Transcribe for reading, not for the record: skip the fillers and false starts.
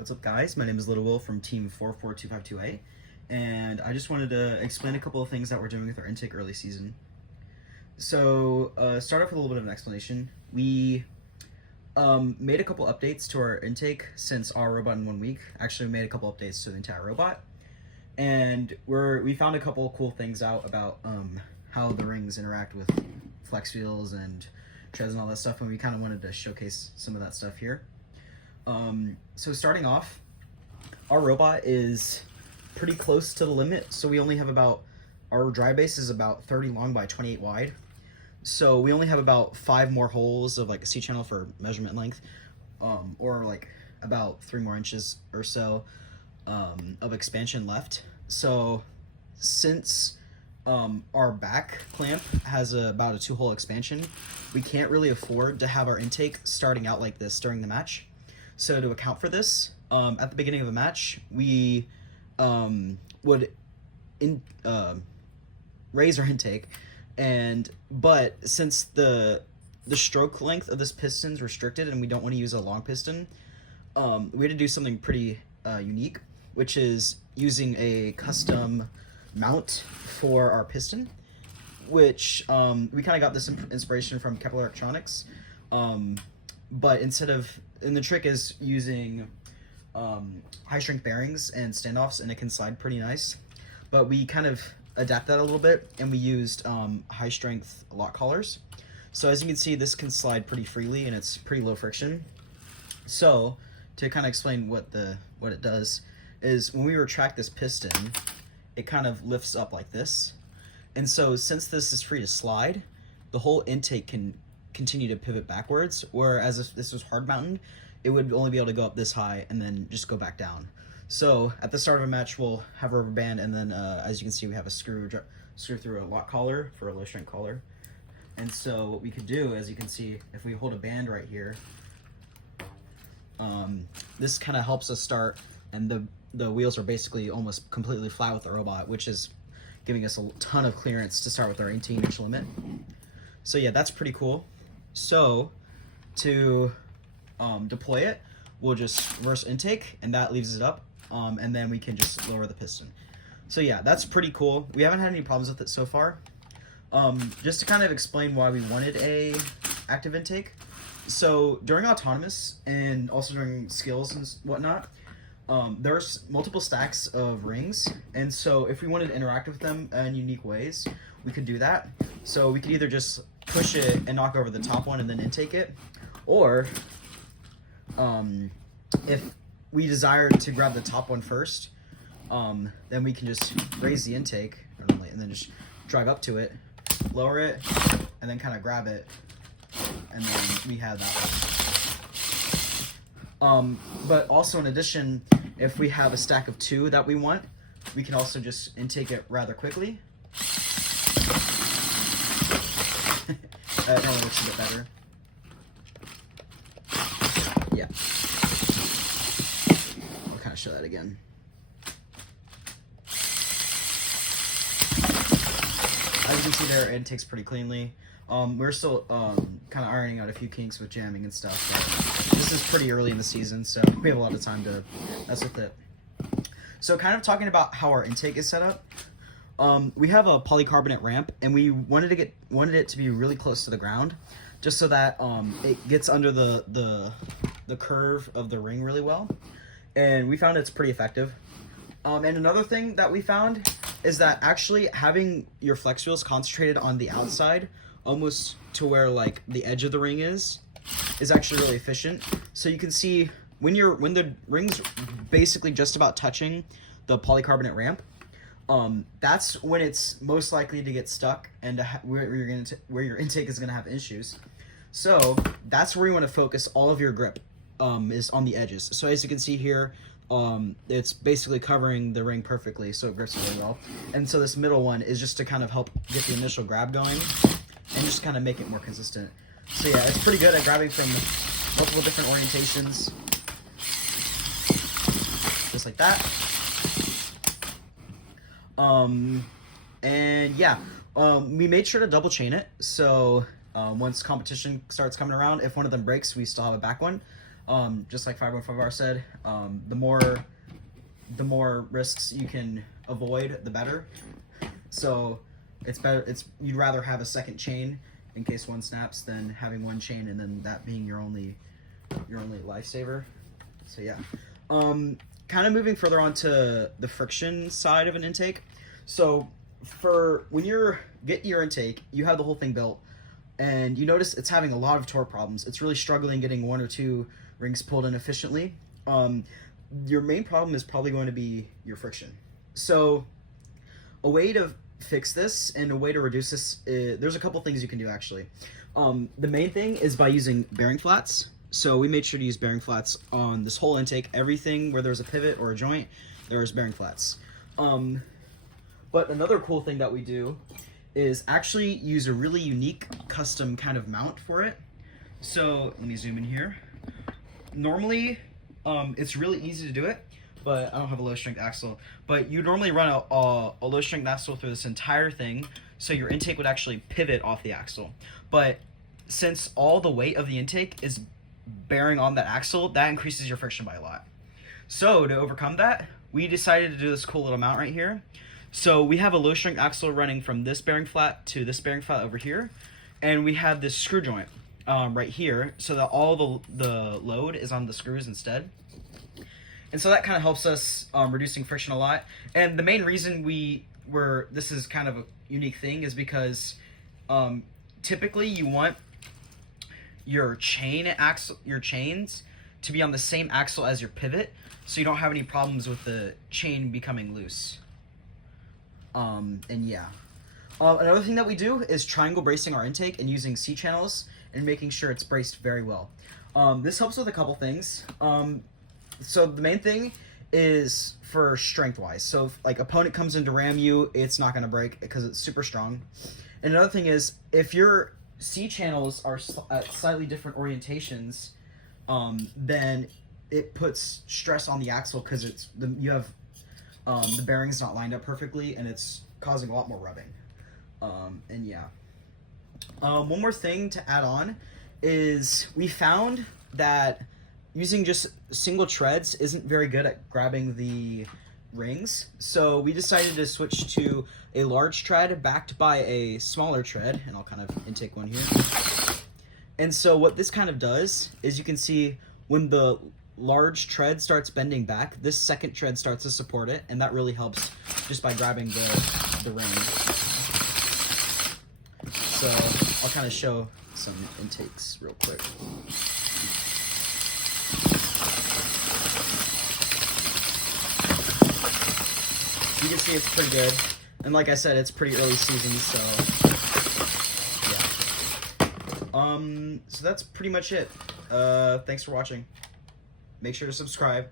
What's up, guys? My name is Little Will from Team 44252A, and I just wanted to explain a couple of things that we're doing with our intake early season. So, start off with a little bit of an explanation. We made a couple updates to our intake since our robot in 1 week. Actually, we made a couple updates to the entire robot, and we found a couple of cool things out about how the rings interact with flex wheels and treads and all that stuff, and we kind of wanted to showcase some of that stuff here. So starting off, our robot is pretty close to the limit, so we only have our dry base is about 30 long by 28 wide. So we only have about 5 more holes of like a C-channel for measurement length, or like about 3 more inches or so of expansion left. So since our back clamp has about a 2-hole expansion, we can't really afford to have our intake starting out like this during the match. So to account for this, at the beginning of a match, we would raise our intake, but since the stroke length of this piston is restricted and we don't want to use a long piston, we had to do something pretty unique, which is using a custom mount for our piston, which we kind of got this inspiration from Kepler Electronics, but and the trick is using high strength bearings and standoffs, and it can slide pretty nice. But we kind of adapt that a little bit, and we used high strength lock collars. So as you can see, this can slide pretty freely, and it's pretty low friction. So to kind of explain what it does is when we retract this piston, it kind of lifts up like this. And so since this is free to slide, the whole intake can continue to pivot backwards, whereas if this was hard mounted, it would only be able to go up this high and then just go back down. So at the start of a match, we'll have a rubber band, and then as you can see, we have a screw through a lock collar for a low strength collar. And so what we could do, as you can see, if we hold a band right here, this kind of helps us start, and the wheels are basically almost completely flat with the robot, which is giving us a ton of clearance to start with our 18-inch limit. So yeah, that's pretty cool. So to deploy it, we'll just reverse intake, and that leaves it up, and then we can just lower the piston. So yeah, that's pretty cool. We haven't had any problems with it so far. Just to kind of explain why we wanted a active intake. So during autonomous and also during skills and whatnot, there's multiple stacks of rings, and so if we wanted to interact with them in unique ways, we could do that. So we could either just push it and knock over the top one and then intake it, or if we desired to grab the top one first, then we can just raise the intake normally and then just drive up to it, lower it, and then kind of grab it, and then we have that one. But also in addition, if we have a stack of 2 that we want, we can also just intake it rather quickly. It probably looks a bit better. Yeah. I'll kind of show that again. As you can see there, it intakes pretty cleanly. We're still kind of ironing out a few kinks with jamming and stuff, but this is pretty early in the season, so we have a lot of time to mess with it. So kind of talking about how our intake is set up, we have a polycarbonate ramp, and we wanted it to be really close to the ground, just so that it gets under the curve of the ring really well, and we found it's pretty effective. And another thing that we found is that actually having your flex wheels concentrated on the outside, almost to where like the edge of the ring is actually really efficient. So you can see when the ring's basically just about touching the polycarbonate ramp, that's when it's most likely to get stuck and where your intake is going to have issues. So that's where you want to focus all of your grip, is on the edges. So as you can see here, it's basically covering the ring perfectly, so it grips really well. And so this middle one is just to kind of help get the initial grab going and just kind of make it more consistent. So yeah, it's pretty good at grabbing from multiple different orientations, just like that. And yeah, we made sure to double chain it, so once competition starts coming around, if one of them breaks, we still have a back one. Just like 5.5R said, the more risks you can avoid, the better. So it's better. You'd rather have a second chain in case one snaps than having one chain and then that being your only lifesaver. So yeah. Kind of moving further on to the friction side of an intake. So for when you're getting your intake, you have the whole thing built, and you notice it's having a lot of torque problems. It's really struggling getting 1 or 2 rings pulled in efficiently. Your main problem is probably going to be your friction. So a way to fix this and a way to reduce this, there's a couple things you can do actually. The main thing is by using bearing flats. So we made sure to use bearing flats on this whole intake. Everything where there's a pivot or a joint, there's bearing flats. But another cool thing that we do is actually use a really unique custom kind of mount for it. So let me zoom in here. Normally, it's really easy to do it, but I don't have a low strength axle. But you normally run a low strength axle through this entire thing, so your intake would actually pivot off the axle. But since all the weight of the intake is bearing on that axle, that increases your friction by a lot. So to overcome that, we decided to do this cool little mount right here. So we have a low strength axle running from this bearing flat to this bearing flat over here, and we have this screw joint right here, so that all the load is on the screws instead. And so that kind of helps us reducing friction a lot. And the main reason this is kind of a unique thing is because typically you want your chains to be on the same axle as your pivot, so you don't have any problems with the chain becoming loose. And yeah. Another thing that we do is triangle bracing our intake and using C-channels and making sure it's braced very well. This helps with a couple things. So the main thing is for strength-wise. So if, like, opponent comes in to ram you, it's not going to break because it's super strong. And another thing is, if your C-channels are at slightly different orientations, then it puts stress on the axle because you have the bearings not lined up perfectly, and it's causing a lot more rubbing. And yeah. One more thing to add on is we found that using just single treads isn't very good at grabbing the rings. So we decided to switch to a large tread backed by a smaller tread, and I'll kind of intake one here. And so what this kind of does is you can see when the large tread starts bending back, this second tread starts to support it, and that really helps just by grabbing the ring. So I'll kind of show some intakes real quick. You can see it's pretty good, and like I said, it's pretty early season, so yeah. So that's pretty much it. Thanks for watching. Make sure to subscribe.